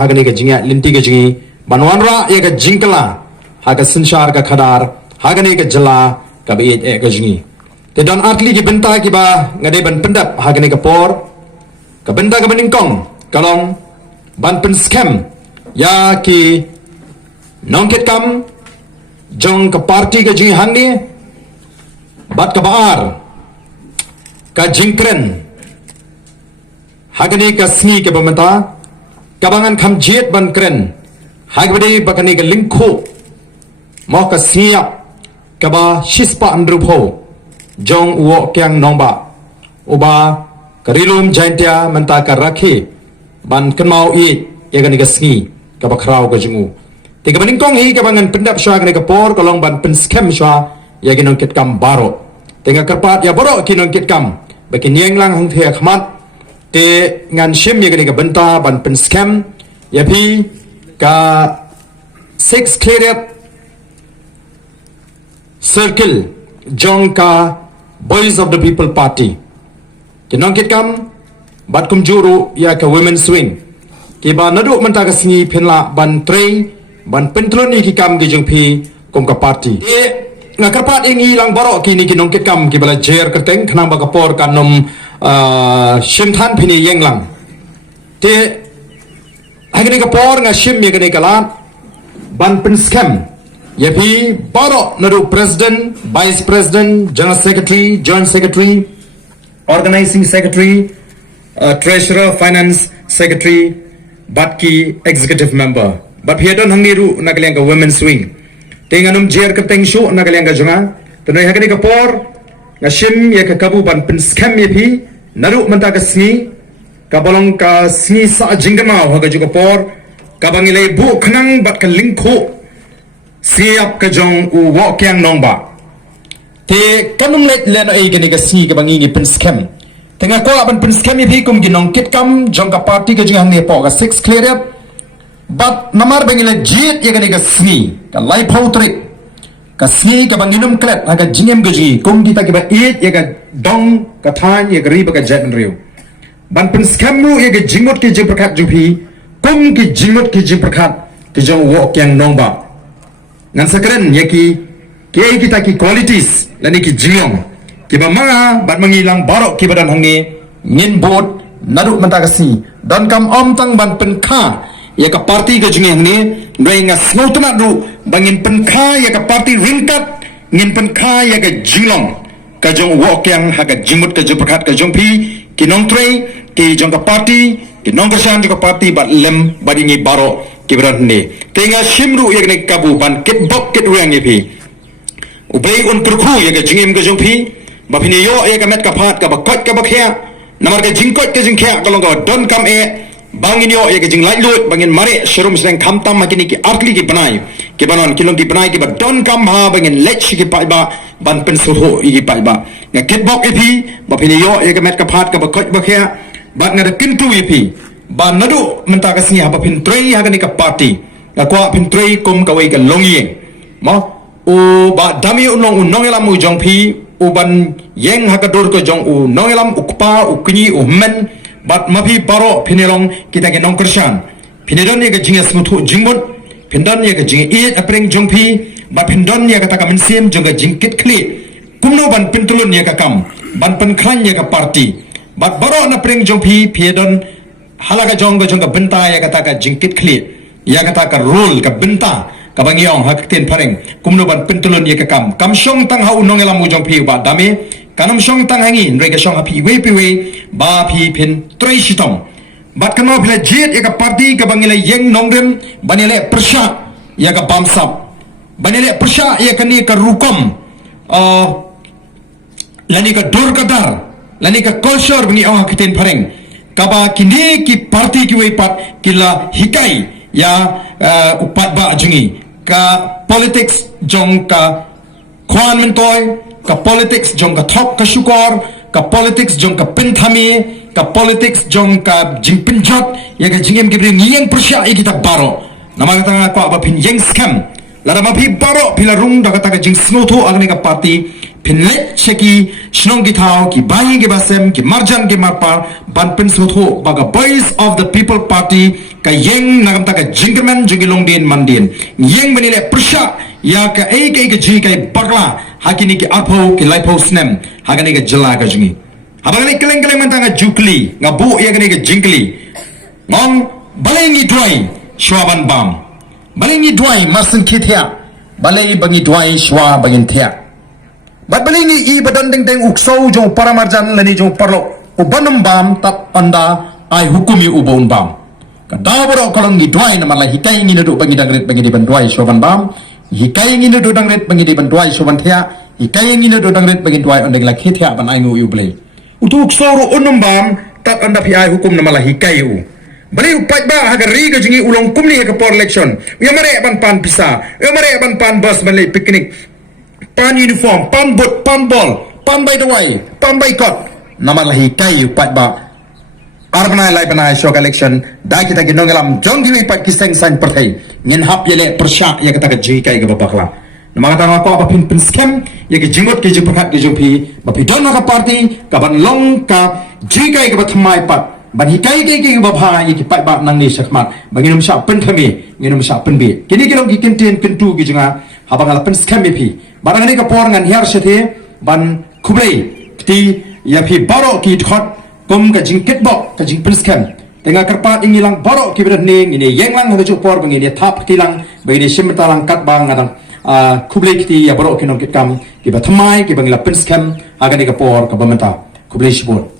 hagani ka jinga linti ka jingi banwanra ye ka jingkala haga sinshar ka khadar hagani ka jala ka be e ka jingi te don atli ki benta ki ba ngade ban pendap hagani ka por ka benta ka beningkong kalong ban pen scam ya ki nongket kam jong ka party ka jingi hangni bat ka baar ka jingkren hagani ka sni ke bamenta kabangan kam jet ban kren hagbade bakani ka lingko mo ka siap kaba shispa andrupo jong uo kyang nongba uba karilum jaintia menta ka rakhi ban kenmau i yagani ka sni kaba khrau ka jungu tiga baningkong hi kabangan pendap sha gani ka por kolong ban pen scam sha yaginong kit kam baro tenga karpat ya boro kinong kit kam bakin yeng lang hang thia khmat te ngan shim yagani ka benta ban pen scam ya pi ka six clear circle jong ka boys of the people party kinong kit kam bat kum juru ya ka women swing ki ba nadu menta ka singi phenla ban trei ban pentloni ki kam ki jong pi kom ka party e ngakarpat ingi lang baro kini kinong kit kam ki bala jer keteng khnang ba ka por kanom shim than phini yeng lang te agni ka por nga shim ye gani kala ban pen scam ye phi baro nadu president vice president general secretary joint secretary organizing secretary treasurer finance secretary bat ki executive member bat hiadon hangiru nagalyang ka women swing tenganum jer ka teng shu nagalyang ka junga tunai hagani ka por nga shim ye ka kabu ban pen scam ye phi naru manta ka sni kabalong ka sni sa jingama haga juga por kabangilai bu khnang bat ka lingkho siap ka jong u wo kyang nongba te kanum let len ai gani ka sni ka bangi ni pen scam tenga ko ban pen scam ye phi kum ginong kit kam jong ka party ka jing ne po ka six clear up but namar bangile jit ye gani ka sni ka lai pautrik ka sni ka banginum klet aga jingem gaji kum kita ki ba it ye ka dong ka than ye ka ri ba ka jet riu ban pen scam ru ye ka jingmot ki jing prakhat jupi kum ki jingmot ki jing prakhat ki jong wo kyang nongba ngan sakren ye ki kita ki qualities lani ki jingong ki ba manga bat mangilang baro ki badan hangi ngin bot nadu manta kasi dan kam om tang ban pen kha ye ka party ka jing hang ni ndoi nga snotna ru bangin pen kha ye ka party ringkat ngin pen kha ye ka jingong ka jong wo kyang ha ka jingmot ka jing prakhat ka jong phi ki nong trei ki jong ka party ki nong ka shan ka party bat lem badi ngi baro ki badan ni tenga shimru ye ne kabu ban kit bok kit urang ye phi ubai un kurkhu ye ka jingem ka jong phi ba phini yo ye ka met ka phat ka ba kot ka ba khya namar ka jingkot ka jing khya ka long ka don kam e bangin yo ye ka jing lai lut bangin mare shirum seng kham tam makini ki artli ki banai ki banon kilong ki banai ki ba don kam ha bangin lech ki pai ba ban pen su ho i pai ba nga kit bok e phi ba phini yo ye ka met ka phat ka ba kot ba khya ba nga da pintu e phi ba nadu menta ka singa ba phin trei ha ka ni ka party ka kwa phin trei kum ka wei ka longi mo o ba dami unong unong elam mu jong phi u ban yeng ha ka dor ko jong u nong elam ukpa u kni u men bat ma phi paro phinelong kita ke nong krishan phinedon ye ka jinga smuthu jingmon phindon ye ka jing e apreng jong phi ba phindon ye ka ta ka men sim jong ka jing kit khli kumno ban pintulun ye ka kam ban pen khran ye ka party bat baro na preng jong phi phedon halaga jong ka benta ye ka ta ka jing kit khli ya ka ta ka rule ka benta ka bangyong hak ten phareng kumno ban pintulun ye ka kam shong tang ha unong elam mu jong phi ba dame kanam shong tang hangi nre ka shong ha phi we pi we ba phi phin trei shitong bat kano phla jet ye ka party ka bangile yeng nongdem banile persha ye ka bamsap banile persha ye ka ni ka rukom lani ka dur kadar lani ka culture bni ang hakiten phareng kaba kini ki party ki we pat kila hikai ya upat ba jungi ka politics jong ka khwan mentoy ka politics jong ka thok ka shukor ka politics jong ka penthami ka politics jong ka jingpinjot ya ka jingem gibri ngiyeng persya ikita baro namagata ko aba pin yeng scam Lara mapi baro pilarung daga taga jing snoto agne ka party pinle cheki shnong ki thao ki bahi ke basem ki marjan ke marpar ban pin snoto baga boys of the people party ka yeng nagam taga jingerman jugilong din mandin yeng benile persha ya ka ek ji kai bagla hakini ki arpo ki laipo snem hagani ka jala ka jingi habangani keleng keleng mantanga jukli ngabu ya gani ka jingli ngong balengi doi shwaban bam balengi doi masin kithya balai bangi doi shwa bangin thya bat balengi I badan deng deng ukso jo paramarjan lani jo parlo ubanam bam tap anda ai hukumi ubon bam kadabro kalongi doi na malai hikai ngi do bangi dangret bangi di bandoi shwaban bam hikai ngi do dangret bangi di bandoi shwaban thya hikai ngi do dangret bangi doi ondeng la khithya ban ai ngu yu blai utuk soro unum bam tap anda pi ai hukum na malai hikai u bali upat ba haga riga jingi ulong kumni ke por election ya mare ban pan pisa ya mare ban pan bus ban le picnic pan uniform pan boat pan ball pan by the way pan by court nama lahi kai upat ba arbana lai bana shok election da kita ki nongalam jong diwi pat ki seng san perthai ngin hap yele persha ya kata ji kai ke babakla nama kata ko apa pin scam ya ki jingot ki jipakhat ki jupi ba pi don ka party ka ban long ka ji kai ke bathmai pat ban hikai ke babha ye ki pai ba nang ni sakmat banginum sha pen thami nginum sha pen be kini kilong ki kenten kentu ki jinga habang ala pen scam me phi barang ni ka por ngan her sethe ban khublei ti ya phi baro ki thot kom ka jing ketbok ka jing pen scam tenga karpa ingilang baro ki berat ning ini yenglang ha chu por bangini thap tilang bangini simtalang kat bang ngadang khublei ki ya baro ki nong kitkam ki ba thamai ki bangila pen scam aga ni ka por ka bamata khublei shibot